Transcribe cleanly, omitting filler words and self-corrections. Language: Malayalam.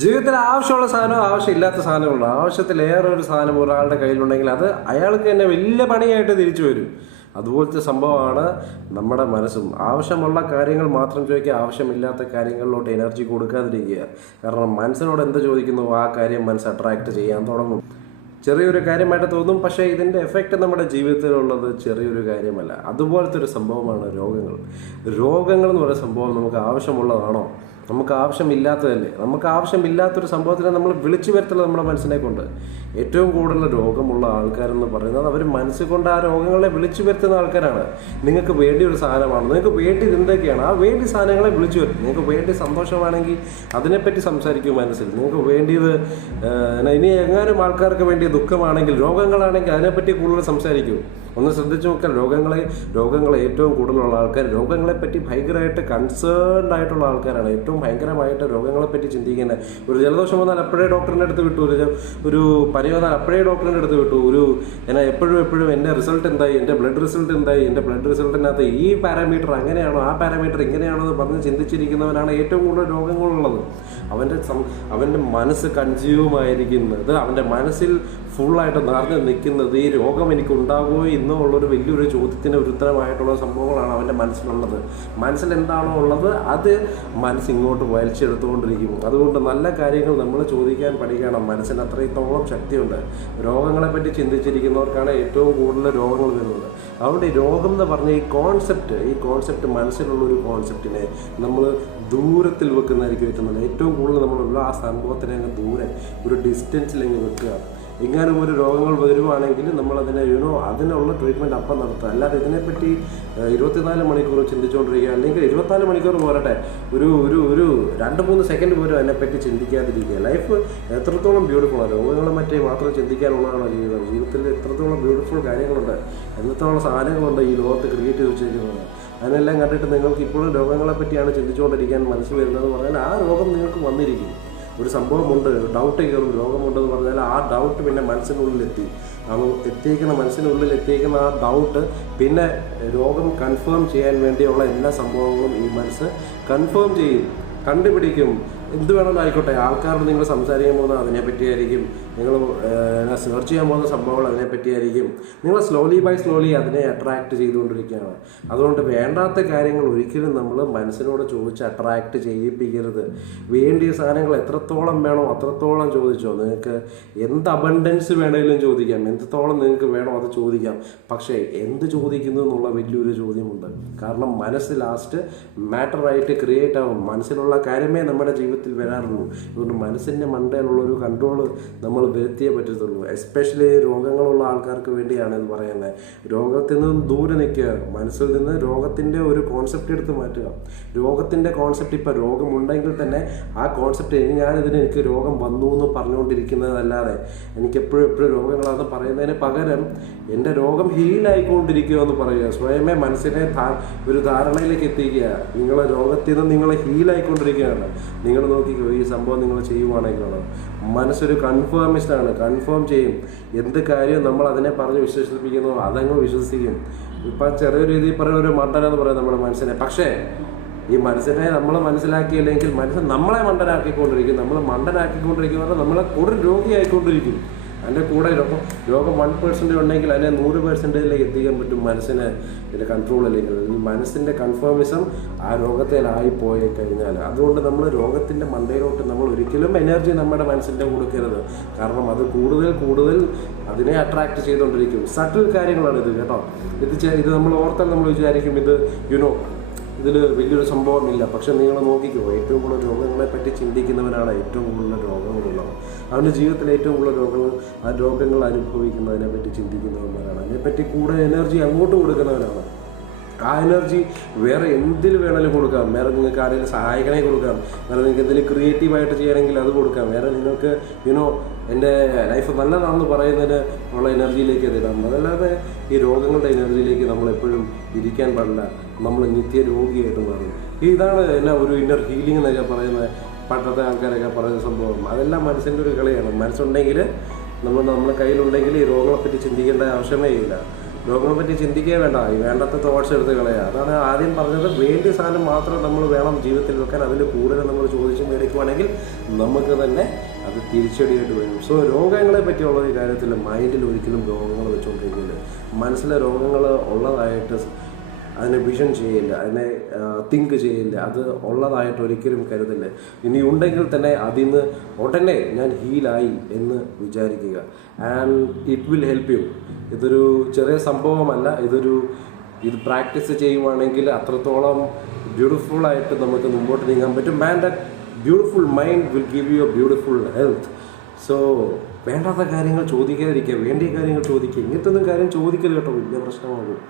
ജീവിതത്തിൽ ആവശ്യമുള്ള സാധനവും ആവശ്യമില്ലാത്ത സാധനമുള്ളൂ. ആവശ്യത്തിലേറെ ഒരു സാധനം ഒരാളുടെ കയ്യിലുണ്ടെങ്കിൽ അത് അയാൾക്ക് തന്നെ വലിയ പണിയായിട്ട് തിരിച്ചു വരും. അതുപോലത്തെ സംഭവമാണ് നമ്മുടെ മനസ്സും. ആവശ്യമുള്ള കാര്യങ്ങൾ മാത്രം ചോദിക്കുക, ആവശ്യമില്ലാത്ത കാര്യങ്ങളിലോട്ട് എനർജി കൊടുക്കാതിരിക്കുക. കാരണം മനസ്സിനോട് എന്ത് ചോദിക്കുന്നു ആ കാര്യം മനസ്സ് അട്രാക്ട് ചെയ്യാൻ തുടങ്ങും. ചെറിയൊരു കാര്യമായിട്ട് തോന്നും, പക്ഷേ ഇതിൻ്റെ എഫക്റ്റ് നമ്മുടെ ജീവിതത്തിലുള്ളത് ചെറിയൊരു കാര്യമല്ല. അതുപോലത്തെ ഒരു സംഭവമാണ് രോഗങ്ങൾ. രോഗങ്ങൾ എന്ന് പറയുന്ന സംഭവം നമുക്ക് ആവശ്യമുള്ളതാണോ? നമുക്ക് ആവശ്യമില്ലാത്തതല്ലേ? നമുക്ക് ആവശ്യമില്ലാത്തൊരു സംഭവത്തിനെ നമ്മൾ വിളിച്ചു വരുത്തുന്നത് നമ്മുടെ മനസ്സിനെ കൊണ്ട്. ഏറ്റവും കൂടുതൽ രോഗമുള്ള ആൾക്കാരെന്ന് പറയുന്നത് അവർ മനസ്സുകൊണ്ട് ആ രോഗങ്ങളെ വിളിച്ചു വരുത്തുന്ന ആൾക്കാരാണ്. നിങ്ങൾക്ക് വേണ്ടി ഒരു സാധനമാണ്, നിങ്ങൾക്ക് വേണ്ടി എന്തൊക്കെയാണ്, ആ വേണ്ടി സാധനങ്ങളെ വിളിച്ചു വരുത്തും. നിങ്ങൾക്ക് വേണ്ടി സന്തോഷമാണെങ്കിൽ അതിനെപ്പറ്റി സംസാരിക്കും മനസ്സിൽ. നിങ്ങൾക്ക് വേണ്ടിയത് ഇനി എങ്ങാനും ആൾക്കാർക്ക് വേണ്ടി ദുഃഖമാണെങ്കിൽ, രോഗങ്ങളാണെങ്കിൽ അതിനെപ്പറ്റി കൂടുതൽ സംസാരിക്കും. ഒന്ന് ശ്രദ്ധിച്ചു നോക്കാൻ, രോഗങ്ങളെ ഏറ്റവും കൂടുതലുള്ള ആൾക്കാർ രോഗങ്ങളെപ്പറ്റി ഭയങ്കരമായിട്ട് കൺസേൺഡ് ആയിട്ടുള്ള ആൾക്കാരാണ്. ഏറ്റവും ഭയങ്കരമായിട്ട് രോഗങ്ങളെപ്പറ്റി ചിന്തിക്കുന്നത്. ഒരു ജലദോഷം വന്നാൽ അപ്പോഴേ ഡോക്ടറിൻ്റെ അടുത്ത് വിട്ടു, ഒരു പനി വന്നാൽ അപ്പോഴേ ഡോക്ടറിൻ്റെ അടുത്ത് വിട്ടു, എപ്പോഴും എൻ്റെ റിസൾട്ട് എന്തായി, എൻ്റെ ബ്ലഡ് റിസൾട്ട് എന്തായി, എൻ്റെ ബ്ലഡ് റിസൾട്ടിനകത്ത് ഈ പാരാമീറ്റർ അങ്ങനെയാണോ ആ പാരാമീറ്റർ ഇങ്ങനെയാണോ എന്ന് പറഞ്ഞ് ചിന്തിച്ചിരിക്കുന്നവനാണ് ഏറ്റവും കൂടുതൽ രോഗങ്ങളുള്ളത്. അവൻ്റെ മനസ്സ് കൺസ്യൂമായിരിക്കുന്നത്, അവൻ്റെ മനസ്സിൽ ഫുള്ളായിട്ട് നിറഞ്ഞു നിൽക്കുന്നത് ഈ രോഗം എനിക്ക് ഉണ്ടാകുമോ എന്നോ ഉള്ളൊരു വലിയൊരു ചോദ്യത്തിന് ഒരു ഉത്തരമായിട്ടുള്ള സംഭവങ്ങളാണ് അവൻ്റെ മനസ്സിലുള്ളത്. മനസ്സിൽ എന്താണോ ഉള്ളത് അത് മനസ്സ് ഇങ്ങോട്ട് വലിച്ചെടുത്തുകൊണ്ടിരിക്കും. അതുകൊണ്ട് നല്ല കാര്യങ്ങൾ നമ്മൾ ചോദിക്കാൻ പഠിക്കണം. മനസ്സിന് അത്രത്തോളം ശക്തിയുണ്ട്. രോഗങ്ങളെപ്പറ്റി ചിന്തിച്ചിരിക്കുന്നവർക്കാണ് ഏറ്റവും കൂടുതൽ രോഗങ്ങൾ വരുന്നത്. അവിടെ രോഗം എന്ന് പറഞ്ഞ ഈ കോൺസെപ്റ്റ് മനസ്സിലുള്ളൊരു കോൺസെപ്റ്റിനെ നമ്മൾ ദൂരത്തിൽ വെക്കുന്നതായിരിക്കും ഏറ്റവും നല്ലത്. ഏറ്റവും കൂടുതൽ നമ്മളുള്ള ആ സംഭവത്തിനെ അങ്ങ് ദൂരെ ഒരു ഡിസ്റ്റൻസിലങ്ങ് വെക്കുക. എങ്ങാനും ഒരു രോഗങ്ങൾ വരുവാണെങ്കിൽ നമ്മളതിനെ അതിനുള്ള ട്രീറ്റ്മെൻറ്റ് അപ്പം നടത്തുക. അല്ലാതെ ഇതിനെപ്പറ്റി 24 മണിക്കൂർ ചിന്തിച്ചുകൊണ്ടിരിക്കുക. അല്ലെങ്കിൽ 24 മണിക്കൂർ പോരട്ടെ, ഒരു 2-3 സെക്കൻഡ് പോലും അതിനെപ്പറ്റി ചിന്തിക്കാതിരിക്കുക. ലൈഫ് എത്രത്തോളം ബ്യൂട്ടിഫുള്ളാണ്. രോഗങ്ങളെ മറ്റേ മാത്രം ചിന്തിക്കാനുള്ളതാണോ ജീവിതം? ജീവിതത്തിൽ എത്രത്തോളം ബ്യൂട്ടിഫുൾ കാര്യങ്ങളുണ്ട്, എത്രത്തോളം സാധനങ്ങളുണ്ട് ഈ ലോകത്ത് ക്രിയേറ്റ് ചെയ്ത് വെച്ചിരിക്കുന്നത്. അതിനെല്ലാം കണ്ടിട്ട് നിങ്ങൾക്ക് ഇപ്പോഴും രോഗങ്ങളെ പറ്റിയാണ് ചിന്തിച്ചുകൊണ്ടിരിക്കാൻ മനസ്സ് വരുന്നതെന്ന് പറഞ്ഞാൽ ആ രോഗം നിങ്ങൾക്ക് വന്നിരിക്കും. ഒരു സംഭവമുണ്ട്, ഡൗട്ട് കയറും, രോഗമുണ്ടെന്ന് പറഞ്ഞാൽ ആ ഡൗട്ട് പിന്നെ മനസ്സിനുള്ളിലെത്തി. മനസ്സിനുള്ളിൽ എത്തിയിരിക്കുന്ന ആ ഡൗട്ട് പിന്നെ രോഗം കൺഫേം ചെയ്യാൻ വേണ്ടിയുള്ള എല്ലാ സംഭവങ്ങളും ഈ മനസ്സ് കൺഫേം ചെയ്യും, കണ്ടുപിടിക്കും. എന്ത് വേണമെന്നായിക്കോട്ടെ, ആൾക്കാരോട് നിങ്ങൾ സംസാരിക്കാൻ പോകുന്നത് അതിനെപ്പറ്റിയായിരിക്കും, നിങ്ങൾ സെർച്ച് ചെയ്യാൻ പോകുന്ന സംഭവങ്ങൾ അതിനെപ്പറ്റിയായിരിക്കും. നിങ്ങൾ സ്ലോലി ബൈ സ്ലോലി അതിനെ അട്രാക്റ്റ് ചെയ്തുകൊണ്ടിരിക്കുകയാണ്. അതുകൊണ്ട് വേണ്ടാത്ത കാര്യങ്ങൾ ഒരിക്കലും നമ്മൾ മനസ്സിനോട് ചോദിച്ച് അട്രാക്റ്റ് ചെയ്യിപ്പിക്കരുത്. വേണ്ടിയ സാധനങ്ങൾ എത്രത്തോളം വേണോ അത്രത്തോളം ചോദിച്ചോ. നിങ്ങൾക്ക് എന്ത് അബണ്ടൻസ് വേണമെങ്കിലും ചോദിക്കാം, എത്രത്തോളം നിങ്ങൾക്ക് വേണോ അത് ചോദിക്കാം. പക്ഷേ എന്ത് ചോദിക്കുന്നു എന്നുള്ള വലിയൊരു ചോദ്യമുണ്ട്. കാരണം മനസ്സ് ലാസ്റ്റ് മാറ്ററായിട്ട് ക്രിയേറ്റ് ആവും. മനസ്സിലുള്ള കാര്യമേ നമ്മുടെ ജീവിതത്തിൽ വരാറുള്ളൂ. അതുകൊണ്ട് മനസ്സിൻ്റെ മണ്ടയിലുള്ളൊരു കൺട്രോള് നമ്മൾ വരുത്തിയേ പറ്റത്തുള്ളൂ. എസ്പെഷ്യലി രോഗങ്ങളുള്ള ആൾക്കാർക്ക് വേണ്ടിയാണ് ഇത് പറയുന്നത്. രോഗത്തിൽ നിന്നും ദൂരെ നിൽക്കുക. മനസ്സിൽ നിന്ന് രോഗത്തിൻ്റെ ഒരു കോൺസെപ്റ്റ് എടുത്ത് മാറ്റുക. രോഗത്തിൻ്റെ കോൺസെപ്റ്റ്, ഇപ്പോൾ രോഗമുണ്ടെങ്കിൽ തന്നെ ആ കോൺസെപ്റ്റ് എനിക്ക് രോഗം വന്നു എന്ന് പറഞ്ഞുകൊണ്ടിരിക്കുന്നതല്ലാതെ എനിക്ക് എപ്പോഴും രോഗങ്ങളാണെന്ന് പറയുന്നതിന് പകരം എൻ്റെ രോഗം ഹീലായിക്കൊണ്ടിരിക്കുക എന്ന് പറയുക. സ്വയമേ മനസ്സിനെ ഒരു ധാരണയിലേക്ക് എത്തിക്കുക. നിങ്ങളെ രോഗത്തിൽ നിന്ന് നിങ്ങൾ ഹീലായിക്കൊണ്ടിരിക്കുകയാണ്. നിങ്ങൾ നോക്കിക്കോ, ഈ സംഭവം നിങ്ങൾ ചെയ്യുവാണെങ്കിലാണ് മനസ്സൊരു കൺഫേമിസ്റ്റാണ്, കൺഫേം ചെയ്യും. എന്ത് കാര്യവും നമ്മൾ അതിനെ പറഞ്ഞ് വിശ്വസിപ്പിക്കുന്നു അതങ്ങ് വിശ്വസിക്കും. ഇപ്പം ചെറിയ രീതിയിൽ പറയുന്ന ഒരു മണ്ടനെന്ന് പറയും നമ്മുടെ മനസ്സിനെ. പക്ഷേ ഈ മനസ്സിനെ നമ്മൾ മനസ്സിലാക്കിയില്ലെങ്കിൽ മനസ്സ് നമ്മളെ മണ്ടനാക്കിക്കൊണ്ടിരിക്കും. നമ്മൾ മണ്ടനാക്കിക്കൊണ്ടിരിക്കുന്നത് നമ്മളെ കൂടുതൽ രോഗിയായിക്കൊണ്ടിരിക്കും. അതിൻ്റെ കൂടെ രോഗം 1% ഉണ്ടെങ്കിൽ അതിനെ 100%ലേക്ക് എത്തിക്കാൻ പറ്റും മനസ്സിനെ ഇതിൻ്റെ കൺട്രോൾ അല്ലെങ്കിൽ മനസ്സിൻ്റെ കൺഫേമിസം ആ രോഗത്തിലായിപ്പോയി കഴിഞ്ഞാൽ. അതുകൊണ്ട് നമ്മൾ രോഗത്തിൻ്റെ മണ്ടയിലോട്ട് നമ്മൾ ഒരിക്കലും എനർജി നമ്മുടെ മനസ്സിൻ്റെ കൊടുക്കരുത്. കാരണം അത് കൂടുതൽ അതിനെ അട്രാക്റ്റ് ചെയ്തുകൊണ്ടിരിക്കും. സട്ടിൽ കാര്യങ്ങളാണ് ഇത് കേട്ടോ. ഇത് നമ്മൾ ഓർത്താൽ നമ്മൾ വിചാരിക്കും ഇത് ഇതിൽ വലിയൊരു സംഭവമില്ല. പക്ഷെ നിങ്ങൾ നോക്കിക്കോ, ഏറ്റവും കൂടുതൽ രോഗങ്ങളെ പറ്റി ചിന്തിക്കുന്നവനാണ് ഏറ്റവും കൂടുതൽ രോഗങ്ങളുള്ളത്. അവൻ്റെ ജീവിതത്തിൽ ഏറ്റവും കൂടുതൽ രോഗങ്ങൾ അനുഭവിക്കുന്നതിനെ പറ്റി ചിന്തിക്കുന്നവന്മാരാണ്. അതിനെപ്പറ്റി കൂടെ എനർജി അങ്ങോട്ട് കൊടുക്കുന്നവരാണ്. ആ എനർജി വേറെ എന്തിൽ വേണമെങ്കിലും കൊടുക്കാം. വേറെ നിങ്ങൾക്ക് ആരെങ്കിലും സഹായിക്കണേ കൊടുക്കാം. വേറെ നിങ്ങൾക്ക് എന്തെങ്കിലും ക്രിയേറ്റീവായിട്ട് ചെയ്യണമെങ്കിൽ അത് കൊടുക്കാം. വേറെ നിങ്ങൾക്ക് എൻ്റെ ലൈഫ് നല്ലതാണെന്ന് പറയുന്നതിന് ഉള്ള എനർജിയിലേക്ക് എത്തിടാം. അതല്ലാതെ ഈ രോഗങ്ങളുടെ എനർജിയിലേക്ക് നമ്മളെപ്പോഴും ഇരിക്കാൻ പാടില്ല. നമ്മൾ നിത്യരോഗിയായിട്ട് മാറും. ഇതാണ് എല്ലാം ഒരു ഇന്നർ ഹീലിംഗ് എന്നൊക്കെ പറയുന്നത്. പണ്ടത്തെ ആൾക്കാരൊക്കെ പറയുന്ന സംഭവം അതെല്ലാം മനസ്സിൻ്റെ ഒരു കളിയാണ്. മനസ്സുണ്ടെങ്കിൽ നമ്മുടെ കയ്യിലുണ്ടെങ്കിൽ ഈ രോഗങ്ങളെപ്പറ്റി ചിന്തിക്കേണ്ട ആവശ്യമേ ഇല്ല. രോഗങ്ങളെ പറ്റി ചിന്തിക്കുകയേ വേണ്ട, ഈ വേണ്ടാത്ത തോട്ട്സ് എടുത്ത് കളയുക. അതാണ് ആദ്യം പറഞ്ഞത്. വേണ്ടിയ സാധനം മാത്രം നമ്മൾ വേണം ജീവിതത്തിൽ വെക്കാൻ. അതിൽ കൂടുതൽ നമ്മൾ ചോദിച്ച് മേടിക്കുവാണെങ്കിൽ നമുക്ക് തന്നെ അത് തിരിച്ചടിയായിട്ട് വരും. സോ രോഗങ്ങളെ പറ്റിയുള്ള ഈ കാര്യത്തിൽ മൈൻഡിൽ ഒരിക്കലും രോഗങ്ങൾ വെച്ചുകൊണ്ടിരിക്കില്ല. മനസ്സിലെ രോഗങ്ങൾ ഉള്ളതായിട്ട് അതിനെ വിഷൻ ചെയ്യില്ല, അതിനെ തിങ്ക് ചെയ്യില്ല, അത് ഉള്ളതായിട്ട് ഒരിക്കലും കരുതില്ല. ഇനി ഉണ്ടെങ്കിൽ തന്നെ അതിൽ നിന്ന് ഉടനെ ഞാൻ ഹീലായി എന്ന് വിചാരിക്കുക. And it will help you. ഇതൊരു ചെറിയ സംഭവമല്ല. ഇത് പ്രാക്ടീസ് ചെയ്യുവാണെങ്കിൽ അത്രത്തോളം ബ്യൂട്ടിഫുള്ളായിട്ട് നമുക്ക് മുമ്പോട്ട് നീങ്ങാൻ പറ്റും. And that beautiful mind will give you A beautiful health. So വേണ്ടാത്ത കാര്യങ്ങൾ ചോദിക്കാതിരിക്കുക, വേണ്ടിയ കാര്യങ്ങൾ ചോദിക്കുക. ഇങ്ങനത്തെ ഒന്നും കാര്യം ചോദിക്കരുത് കേട്ടോ, വലിയ പ്രശ്നമാകും.